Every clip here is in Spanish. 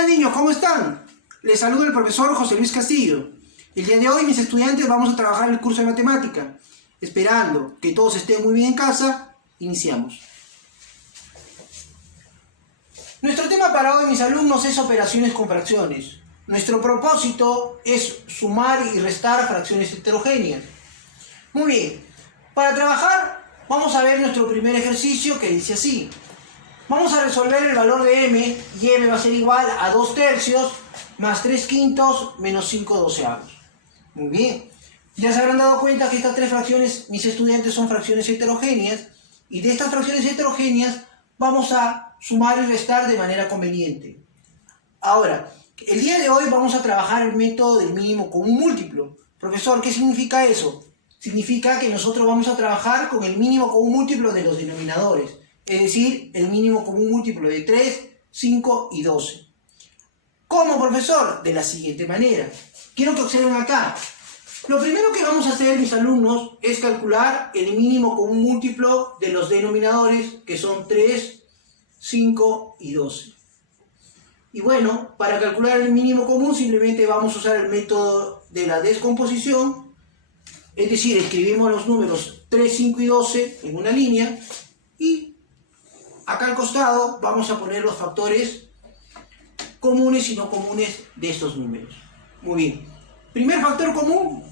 Hola niños, ¿cómo están? Les saluda el profesor José Luis Castillo. El día de hoy mis estudiantes vamos a trabajar el curso de matemática. Esperando que todos estén muy bien en casa, iniciamos. Nuestro tema para hoy, mis alumnos, es operaciones con fracciones. Nuestro propósito es sumar y restar fracciones heterogéneas. Muy bien, para trabajar vamos a ver nuestro primer ejercicio que dice así. Vamos a resolver el valor de m, y m va a ser igual a 2 tercios más 3 quintos menos 5 doceavos. Muy bien. Ya se habrán dado cuenta que estas tres fracciones, mis estudiantes, son fracciones heterogéneas, y de estas fracciones heterogéneas vamos a sumar y restar de manera conveniente. Ahora, el día de hoy vamos a trabajar el método del mínimo común múltiplo. Profesor, ¿qué significa eso? Significa que nosotros vamos a trabajar con el mínimo común múltiplo de los denominadores. Es decir, el mínimo común múltiplo de 3, 5 y 12. ¿Cómo, profesor? De la siguiente manera. Quiero que observen acá. Lo primero que vamos a hacer, mis alumnos, es calcular el mínimo común múltiplo de los denominadores, que son 3, 5 y 12. Y bueno, para calcular el mínimo común simplemente vamos a usar el método de la descomposición. Es decir, escribimos los números 3, 5 y 12 en una línea y acá al costado vamos a poner los factores comunes y no comunes de estos números. Muy bien. Primer factor común,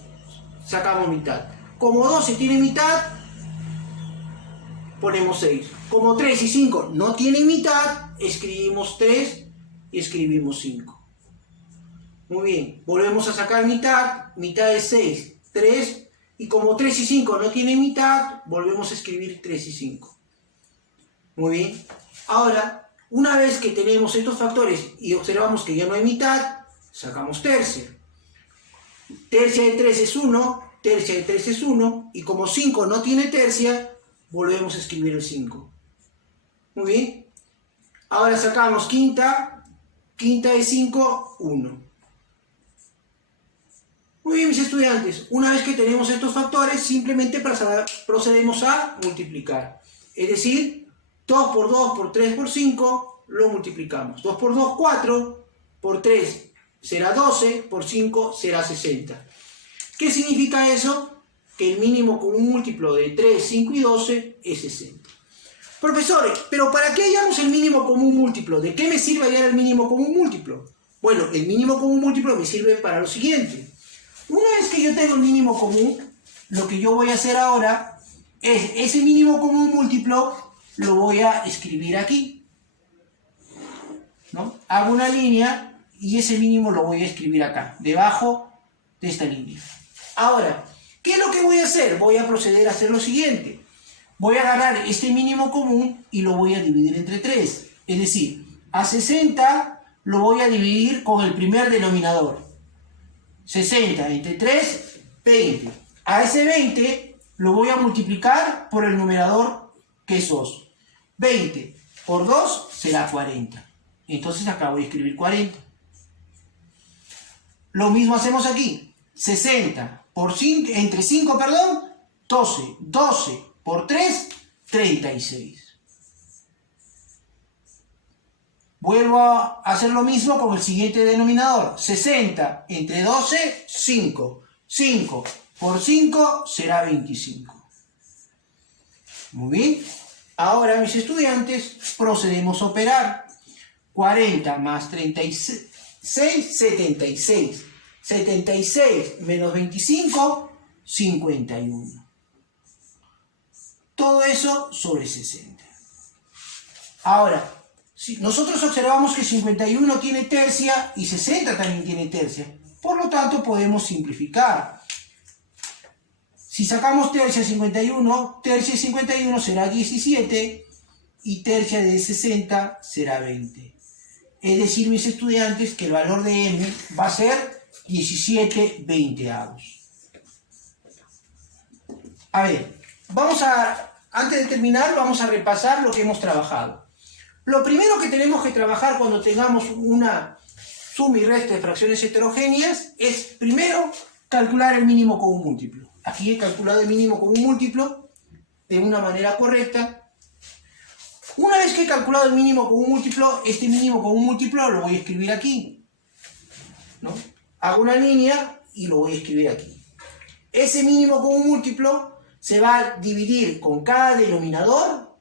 sacamos mitad. Como 12 tiene mitad, ponemos 6. Como 3 y 5 no tienen mitad, escribimos 3 y escribimos 5. Muy bien. Volvemos a sacar mitad. Mitad es 6, 3. Y como 3 y 5 no tienen mitad, volvemos a escribir 3 y 5. Muy bien. Ahora, una vez que tenemos estos factores y observamos que ya no hay mitad, sacamos tercia. Tercia de 3 es 1, tercia de 3 es 1, y como 5 no tiene tercia, volvemos a escribir el 5. Muy bien. Ahora sacamos quinta, quinta de 5, 1. Muy bien, mis estudiantes. Una vez que tenemos estos factores, simplemente procedemos a multiplicar. Es decir, 2 por 2 por 3 por 5 lo multiplicamos. 2 por 2, 4. Por 3 será 12. Por 5 será 60. ¿Qué significa eso? Que el mínimo común múltiplo de 3, 5 y 12 es 60. Profesores, ¿pero para qué hallamos el mínimo común múltiplo? ¿De qué me sirve hallar el mínimo común múltiplo? Bueno, el mínimo común múltiplo me sirve para lo siguiente. Una vez que yo tengo el mínimo común, lo que yo voy a hacer ahora es ese mínimo común múltiplo lo voy a escribir aquí, ¿no? Hago una línea y ese mínimo lo voy a escribir acá, debajo de esta línea. Ahora, ¿qué es lo que voy a hacer? Voy a proceder a hacer lo siguiente. Voy a agarrar este mínimo común y lo voy a dividir entre 3. Es decir, a 60 lo voy a dividir con el primer denominador. 60 entre 3, 20. A ese 20 lo voy a multiplicar por el numerador, que es 2. 20 por 2 será 40. Entonces acá voy a escribir 40. Lo mismo hacemos aquí. 60 por 5, entre 5, 12. 12 por 3, 36. Vuelvo a hacer lo mismo con el siguiente denominador. 60 entre 12, 5. 5 por 5 será 25. Muy bien. Ahora, mis estudiantes, procedemos a operar. 40 más 36, 76. 76 menos 25, 51. Todo eso sobre 60. Ahora, si nosotros observamos que 51 tiene tercia y 60 también tiene tercia. Por lo tanto, podemos simplificar. Si sacamos tercia de 51, tercia de 51 será 17 y tercia de 60 será 20. Es decir, mis estudiantes, que el valor de m va a ser 17 veinteavos. A ver, antes de terminar, vamos a repasar lo que hemos trabajado. Lo primero que tenemos que trabajar cuando tengamos una suma y resta de fracciones heterogéneas es, primero, calcular el mínimo común múltiplo. Aquí he calculado el mínimo común múltiplo de una manera correcta. Una vez que he calculado el mínimo común múltiplo, este mínimo común múltiplo lo voy a escribir aquí, ¿no? Hago una línea y lo voy a escribir aquí. Ese mínimo común múltiplo se va a dividir con cada denominador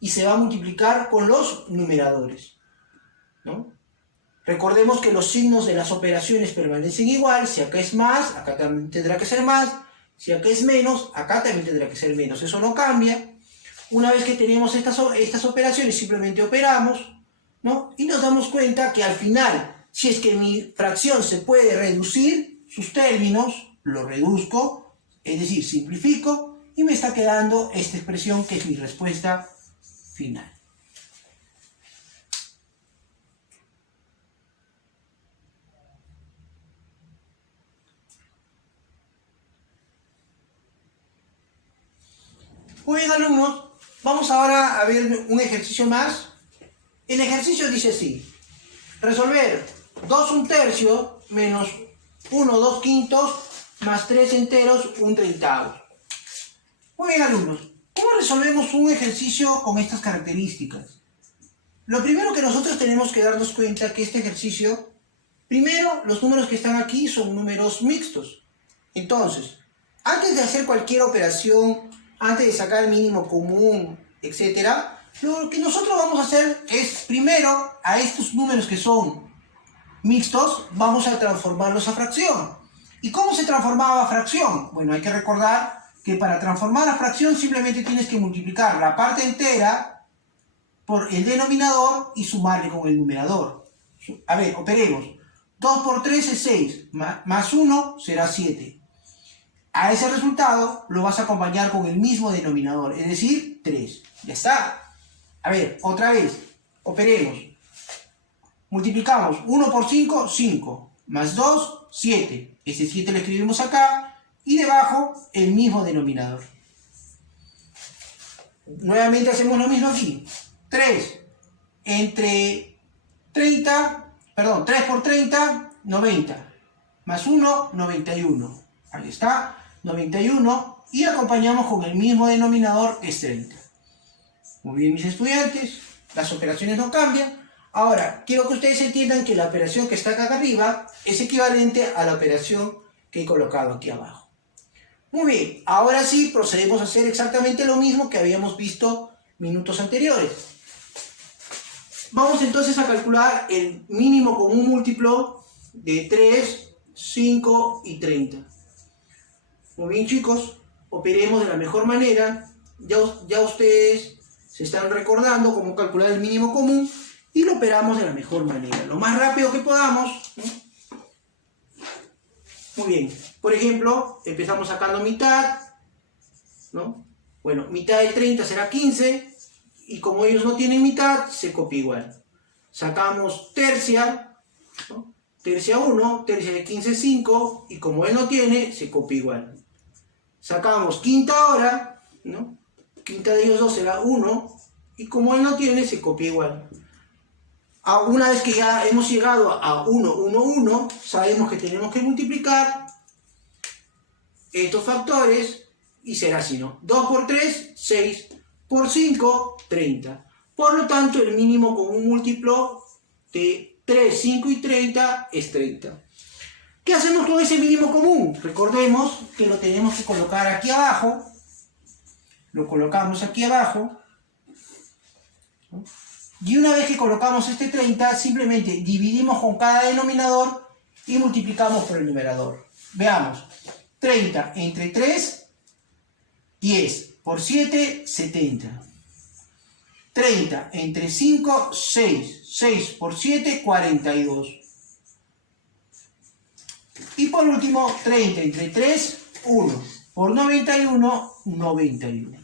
y se va a multiplicar con los numeradores, ¿no? Recordemos que los signos de las operaciones permanecen igual. Si acá es más, acá también tendrá que ser más. Si acá es menos, acá también tendrá que ser menos. Eso no cambia. Una vez que tenemos estas operaciones, simplemente operamos, ¿no? Y nos damos cuenta que al final, si es que mi fracción se puede reducir, sus términos, lo reduzco, es decir, simplifico, y me está quedando esta expresión que es mi respuesta final. Muy bien, alumnos, vamos ahora a ver un ejercicio más. El ejercicio dice así: resolver 2 1/3 menos 1 2/5 más 3 enteros 1/30. Muy bien, alumnos, ¿cómo resolvemos un ejercicio con estas características? Lo primero que nosotros tenemos que darnos cuenta que este ejercicio, primero, los números que están aquí son números mixtos. Entonces, antes de hacer cualquier operación, antes de sacar el mínimo común, etc., lo que nosotros vamos a hacer es, primero, a estos números que son mixtos, vamos a transformarlos a fracción. ¿Y cómo se transformaba a fracción? Bueno, hay que recordar que para transformar a fracción simplemente tienes que multiplicar la parte entera por el denominador y sumarle con el numerador. A ver, operemos. 2 por 3 es 6, más 1 será 7. A ese resultado lo vas a acompañar con el mismo denominador, es decir, 3. Ya está. A ver, otra vez, operemos. Multiplicamos 1 por 5, 5. Más 2, 7. Ese 7 lo escribimos acá. Y debajo, el mismo denominador. Nuevamente hacemos lo mismo aquí. 3 entre 30, perdón, 3 por 30, 90. Más 1, 91. Ahí está, 91. Y acompañamos con el mismo denominador, es 30. Muy bien, mis estudiantes, las operaciones no cambian. Ahora, quiero que ustedes entiendan que la operación que está acá arriba es equivalente a la operación que he colocado aquí abajo. Muy bien, ahora sí procedemos a hacer exactamente lo mismo que habíamos visto minutos anteriores. Vamos entonces a calcular el mínimo común múltiplo de 3, 5 y 30. Muy bien, chicos, operemos de la mejor manera. Ya ustedes se están recordando cómo calcular el mínimo común y lo operamos de la mejor manera, lo más rápido que podamos, ¿no? Muy bien, por ejemplo, empezamos sacando mitad, ¿no? Bueno, mitad de 30 será 15, y como ellos no tienen mitad, se copia igual. Sacamos tercia, ¿no? Tercia 1, tercia de 15 5, y como él no tiene, se copia igual. Sacamos quinta hora, ¿no? Quinta de ellos dos será 1, y como él no tiene, se copia igual. Una vez que ya hemos llegado a 1, 1, 1, sabemos que tenemos que multiplicar estos factores y será así, ¿no? 2 por 3, 6, por 5, 30. Por lo tanto, el mínimo común múltiplo de 3, 5 y 30 es 30. ¿Qué hacemos con ese mínimo común? Recordemos que lo tenemos que colocar aquí abajo. Lo colocamos aquí abajo, ¿no? Y una vez que colocamos este 30, simplemente dividimos con cada denominador y multiplicamos por el numerador. Veamos, 30 entre 3, 10, por 7, 70. 30 entre 5, 6, 6 por 7, 42. Y por último, 30 entre 3, 1, por 91, 91.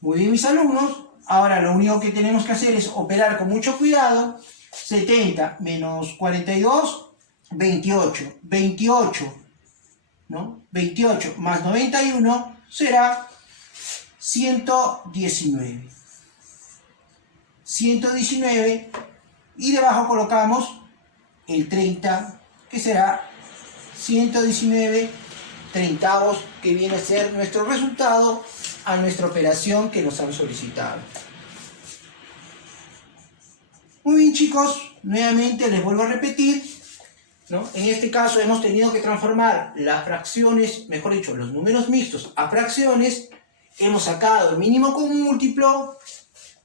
Muy bien, mis alumnos. Ahora lo único que tenemos que hacer es operar con mucho cuidado. 70 menos 42, 28. 28, ¿no? 28 más 91 será 119. 119 y debajo colocamos el 30, que será 119 treintavos, que viene a ser nuestro resultado a nuestra operación que nos han solicitado. Muy bien, chicos, nuevamente les vuelvo a repetir, ¿no? En este caso hemos tenido que transformar las fracciones, mejor dicho, los números mixtos a fracciones. Hemos sacado el mínimo común múltiplo.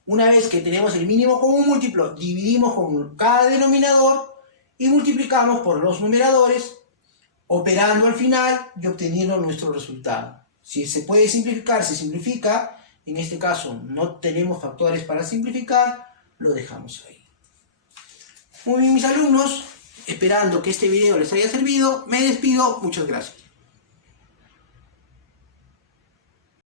Una vez que tenemos el mínimo común múltiplo, dividimos con cada denominador y multiplicamos por los numeradores, operando al final y obteniendo nuestro resultado. Si se puede simplificar, se simplifica. En este caso no tenemos factores para simplificar, lo dejamos ahí. Muy bien, mis alumnos, esperando que este video les haya servido, me despido. Muchas gracias.